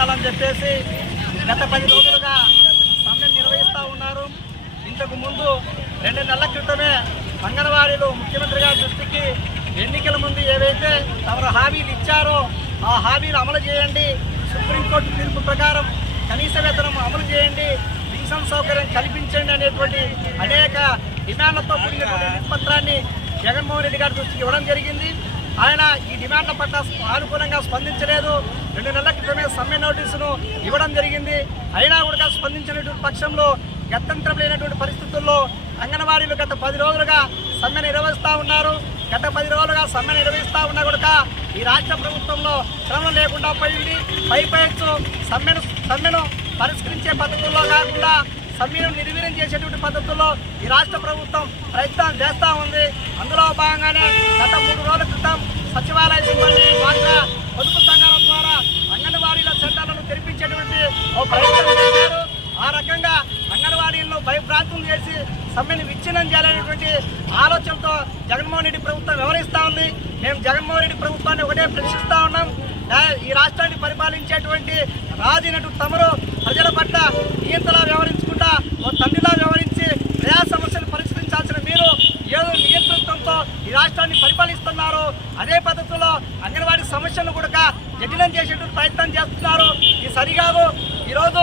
కొనసాగించాలని చెప్పేసి గత 10 రోజులుగా సమ్మె నిర్వహిస్తూ ఉన్నారు. ఇంతకు ముందు 2 నెలల క్రితమే అంగన్వాడీలు ముఖ్యమంత్రి గారి దృష్టికి ఎన్నికల ముందు ఏవైతే తమ హామీలు ఇచ్చారో ఆ హామీలు అమలు చేయండి, సుప్రీంకోర్టు తీర్పు ప్రకారం కనీస వేతనం అమలు చేయండి, పింఛన్ సౌకర్యం కల్పించండి అనేటువంటి అనేక డిమాండ్లతో కూడినటువంటి వినతిపత్రాన్ని జగన్మోహన్ రెడ్డి గారి దృష్టికి ఇవ్వడం జరిగింది. ఆయన ఈ డిమాండ్ల పట్ల అనుకూలంగా స్పందించలేదు. 2 నెలల క్రితమే సమ్మె నోటీసును ఇవ్వడం జరిగింది. అయినా కూడా స్పందించినటువంటి పక్షంలో గత్యంతరం లేనటువంటి పరిస్థితుల్లో అంగన్వాడీలు గత 10 రోజులుగా సమ్మె నిర్వహిస్తూ ఉన్నారు. గత 10 రోజులుగా సమ్మె నిర్వహిస్తూ ఉన్నా కూడా ఈ రాష్ట్ర ప్రభుత్వంలో శ్రమం లేకుండా పోయింది. పైపెచ్చు సమ్మెను పరిష్కరించే పద్ధతుల్లో కాకుండా సమ్మెను నిర్వీర్యం చేసేటువంటి పద్ధతుల్లో ఈ రాష్ట్ర ప్రభుత్వం ప్రయత్నం చేస్తూ ఉంది. అందులో భాగంగానే గత 3 రోజుల క్రితం సచివాలయ సిబ్బంది డ్వాక్రా పొదుపు సంఘాల ద్వారా అంగన్వాడీల సెంటర్లను తెరిపించేటువంటి ఒక ప్రయత్నం చేశారు. ఆ రకంగా అంగన్వాడీలను భయభ్రాంతులు చేసి సమ్మెను విచ్ఛిన్నం చేయాలనేటువంటి ఆలోచనతో జగన్మోహన్ రెడ్డి ప్రభుత్వం వ్యవహరిస్తూ ఉంది. మేము జగన్మోహన్ రెడ్డి ప్రభుత్వాన్ని ఒకటే ప్రశ్నిస్తూ ఉన్నాం. ఈ రాష్ట్రాన్ని పరిపాలించేటువంటి రాజైనటు తమరు ప్రజల పట్ల నియంతలా వ్యవహరించకుండా ఓ తండ్రిలా వ్యవహరించి ప్రజా సమస్యలు పరిష్కరించాల్సిన మీరు ఏదో నియంతృత్వంతో ఈ రాష్ట్రాన్ని పరిపాలిస్తున్నారు. అదే పద్ధతిలో అంగన్వాడీ సమస్యలను కూడా జటిలం చేసేటువంటి ప్రయత్నం చేస్తున్నారు. ఇది సరికాదు. ఈరోజు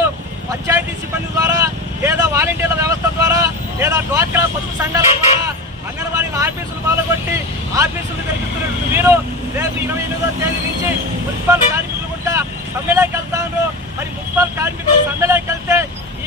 పంచాయతీ సిబ్బంది ద్వారా లేదా వాలంటీర్ల వ్యవస్థ ద్వారా లేదా డ్వాక్రా పొదుపు సంఘాల ద్వారా అంగన్వాడీల ఆఫీసులు పాల్గొట్టి ఆఫీసులు జరిపిస్తున్నటువంటి మీరు రేపు 28వ తేదీ నుంచి మున్సిపల్ కార్మికులు కూడా సమ్మెలోకి వెళ్తారు. మరి మున్సిపల్ కార్మికులు సమ్మెలోకి వెళ్తే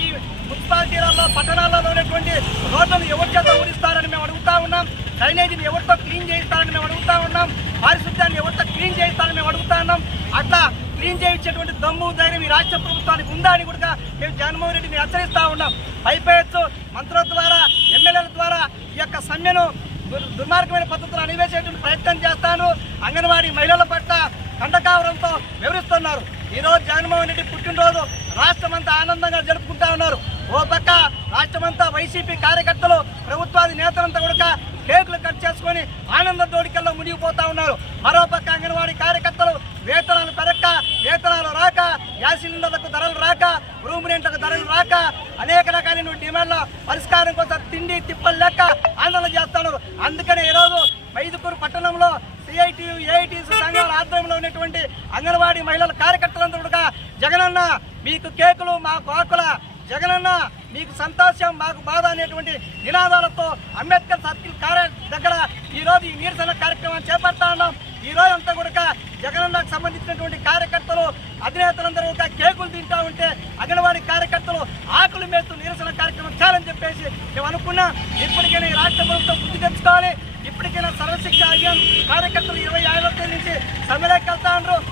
ఈ మున్సిపాలిటీలలో పట్టణాలలో ఉన్నటువంటి రోడ్లను ఎవరి చేత ఊడిస్తారని మేము అడుగుతా ఉన్నాం. డ్రైనేజీని ఎవరితో క్లీన్ చేయిస్తారని మేము అడుగుతా ఉన్నాం. పారిశుద్ధ్యాన్ని ఎవరితో క్లీన్ చేయిస్తారని మేము అడుగుతా ఉన్నాం. అట్లా క్లీన్ చేయించేటువంటి దమ్ము ధైర్యం ఈ రాష్ట్ర ప్రభుత్వానికి ఉందా అని కూడా మేము జగన్మోహన్ రెడ్డిని హెచ్చరిస్తూ ఉన్నాం. పైపెచ్చు మంత్రుల ద్వారా ఎమ్మెల్యేల ద్వారా ఈ యొక్క సమ్మెను దుర్మార్గమైన పద్ధతులు అణివేసేటువంటి ప్రయత్నం చేస్తాను. అంగన్వాడీ మహిళల పట్ల కండకావరంతో వివరిస్తున్నారు. ఈరోజు జగన్మోహన్ రెడ్డి పుట్టినరోజు రాష్ట్రమంతా ఆనందంగా జరుపుకుంటా ఉన్నారు. ఓ పక్క రాష్ట్రమంతా వైసీపీ కార్యకర్తలు ప్రభుత్వాది నేతలంతా కూడా కేకులు కట్ చేసుకొని ఆనంద దోడికల్లో మునిగిపోతా ఉన్నారు. మరోపక్క అంగన్వాడీ కార్యకర్తలు వేతనాలు పెరక్క, వేతనాలు రాక, గ్యాస్ సిలిండర్లకు ధరలు రాక, రూమ్ రెంట్లకు ధరలు రాక అనేక రకాలైన డిమాండ్ల పరిష్కారం కోసం తిండి తిప్పలు లెక్క ఆందోళన చేస్తున్నారు. అందుకనే ఈరోజు మైదుకూరు పట్టణంలో సిఐటియు ఏఐటీసీ సంఘాల ఆధ్వర్యంలో ఉన్నటువంటి అంగన్వాడీ మహిళల కార్యకర్తలందరూ కూడా జగనన్న మీకు కేకులు మాకు ఆకుల, జగనన్న మీకు సంతోషం మాకు బాధ అనేటువంటి నినాదాలతో అంబేద్కర్ సర్కిల్ దగ్గర ఈరోజు ఈ నిరసన కార్యక్రమాన్ని చేపడతా ఉన్నాం. ఈ రోజు అంతా కూడా జగనన్నకు సంబంధించినటువంటి కార్యకర్తలు అధినేతలందరూ కూడా కేకులు తింటా ఉంటే అంగన్వాడీ కార్యకర్తలు ఆకులు మేస్తూ నిరసన కార్యక్రమం చేయాలని చెప్పేసి మేము అనుకున్నాం. ఇప్పటికైనా ఈ రాష్ట్ర ప్రభుత్వం బుద్ధి తెచ్చుకోవాలి. ఇప్పటికైనా సర్వశిక్ష అభియాన్ కార్యకర్తలు 25వ తేదీ నుంచి సమ్మెలోకి వెళ్తా ఉన్నారు.